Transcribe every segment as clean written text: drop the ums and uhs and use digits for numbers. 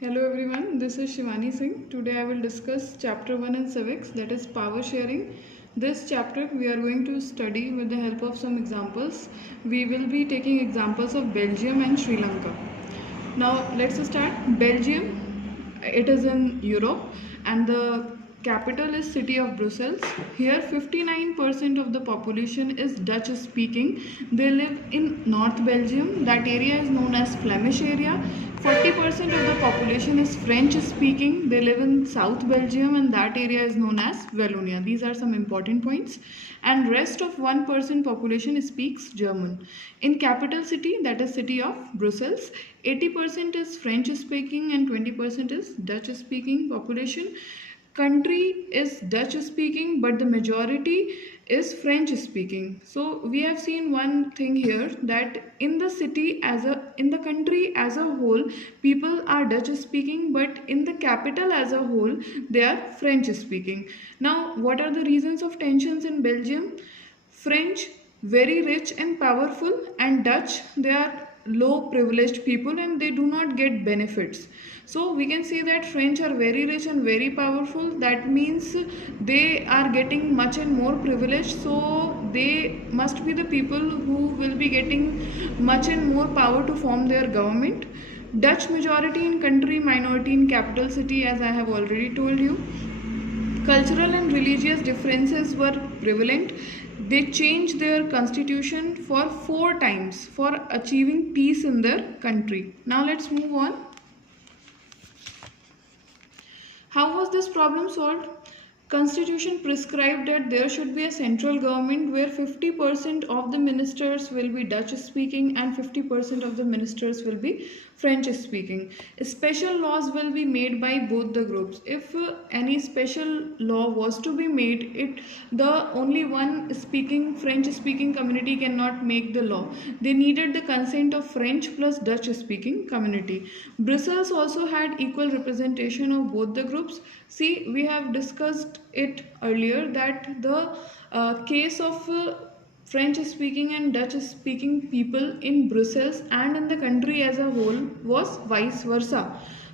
Hello everyone, this is Shivani Singh. Today I will discuss chapter 1 in civics, that is power sharing. This chapter we are going to study with the help of some examples. We will be taking examples of Belgium and Sri Lanka. Now let's start. Belgium, it is in Europe and the capital is city of Brussels. Here 59% of the population is Dutch speaking. They live in North Belgium. That area is known as Flemish area. 40% of the population is French speaking. They live in South Belgium and that area is known as Wallonia. These are some important points. And rest of 1% population speaks German. In capital city, that is city of Brussels, 80% is French speaking and 20% is Dutch speaking population. Country is Dutch speaking but the majority is French speaking. So we have seen one thing here, that in the country as a whole people are Dutch speaking, but in the capital as a whole they are French speaking. Now what are the reasons of tensions in Belgium? French very rich and powerful, and Dutch they are low privileged people and they do not get benefits. So we can say that French are very rich and very powerful. That means they are getting much and more privilege. So they must be the people who will be getting much and more power to form their government. Dutch majority in country, minority in capital city, as I have already told you. Cultural and religious differences were prevalent. They changed their constitution for 4 times for achieving peace in their country. Now let's move on. How was this problem solved? Constitution prescribed that there should be a central government where 50% of the ministers will be Dutch speaking and 50% of the ministers will be French speaking. Special laws will be made by both the groups. If any special law was to be made, the only one speaking French speaking community cannot make the law. They needed the consent of French plus Dutch speaking community. Brussels also had equal representation of both the groups. See, we have discussed it earlier that the case of French speaking and Dutch speaking people in Brussels and in the country as a whole was vice versa.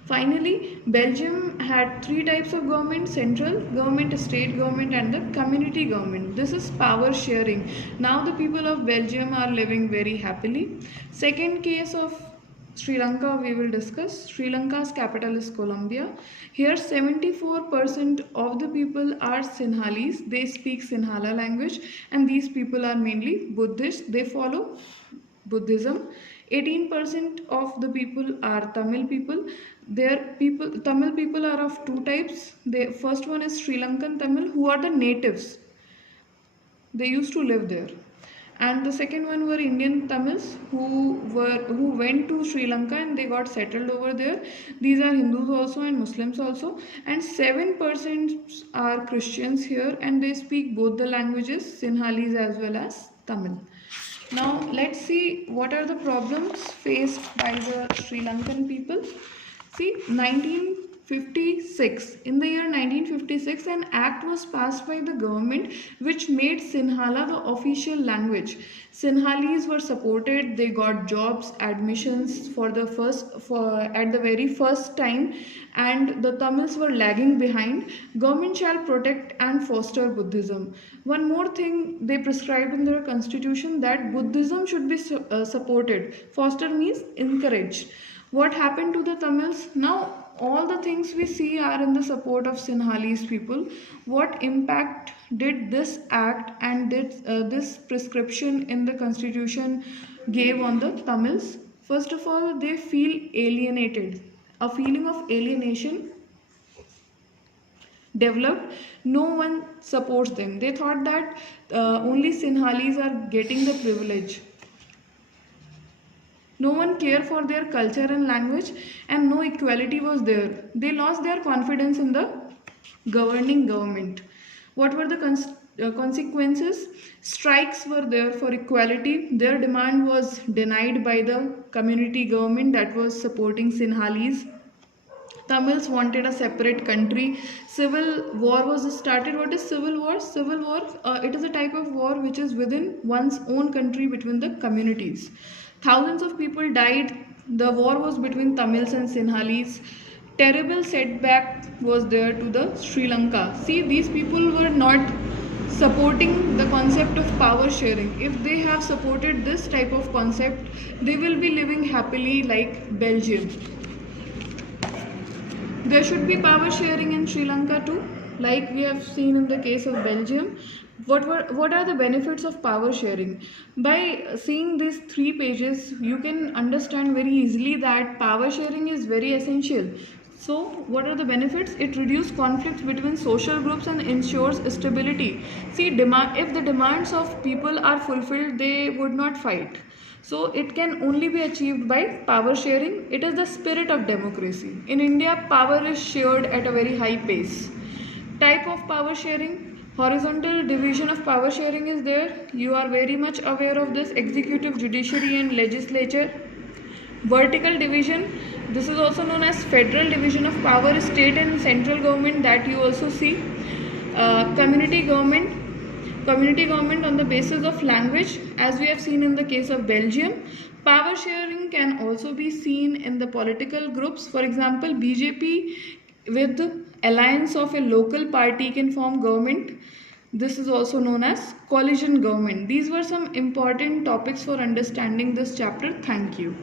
Finally, Belgium had 3 types of government: central government, state government and the community government. This is power sharing. Now the people of Belgium are living very happily. Second case of Sri Lanka we will discuss. Sri Lanka's capital is Colombia. Here 74% of the people are Sinhalese. They speak Sinhala language and these people are mainly Buddhist. They follow Buddhism. 18% of the people are Tamil people. Tamil people are of 2 types. The first one is Sri Lankan Tamil, who are the natives. They used to live there. And the second one were Indian Tamils who went to Sri Lanka and they got settled over there. These are Hindus also and Muslims also. And 7% are Christians here and they speak both the languages, Sinhalese as well as Tamil. Now let's see what are the problems faced by the Sri Lankan people. See, 1956. In the year 1956, an act was passed by the government which made Sinhala the official language. Sinhalese were supported. They got jobs, admissions at the very first time, and the Tamils were lagging behind. Government shall protect and foster Buddhism. One more thing they prescribed in their constitution, that Buddhism should be supported. Foster means encouraged. What happened to the Tamils? Now all the things we see are in the support of Sinhalese people. What impact did this act and did this prescription in the constitution gave on the Tamils? First of all, they feel alienated. A feeling of alienation developed. No one supports them. They thought that only Sinhalese are getting the privilege. No one cared for their culture and language and no equality was there. They lost their confidence in the governing government. What were the consequences? Strikes were there for equality. Their demand was denied by the community government that was supporting Sinhalese. Tamils wanted a separate country. Civil war was started. What is civil war? Civil war, it is a type of war which is within one's own country between the communities. Thousands of people died. The war was between Tamils and Sinhalese. terrible setback was there to the Sri Lanka. See, these people were not supporting the concept of power sharing. If they have supported this type of concept, they will be living happily like Belgium. There should be power sharing in Sri Lanka too, like we have seen in the case of Belgium. What are the benefits of power sharing? By seeing these 3 pages, you can understand very easily that power sharing is very essential. So, what are the benefits? It reduces conflicts between social groups and ensures stability. See, if the demands of people are fulfilled, they would not fight. So it can only be achieved by power sharing. It is the spirit of democracy. In India, power is shared at a very high pace. Type of power sharing. Horizontal division of power sharing is there. You are very much aware of this: executive, judiciary and legislature. Vertical division. This is also known as federal division of power, state and central government, that you also see. Community government. Community government on the basis of language, as we have seen in the case of Belgium. Power sharing can also be seen in the political groups. For example, BJP with alliance of a local party can form government. This is also known as coalition government. These were some important topics for understanding this chapter. Thank you.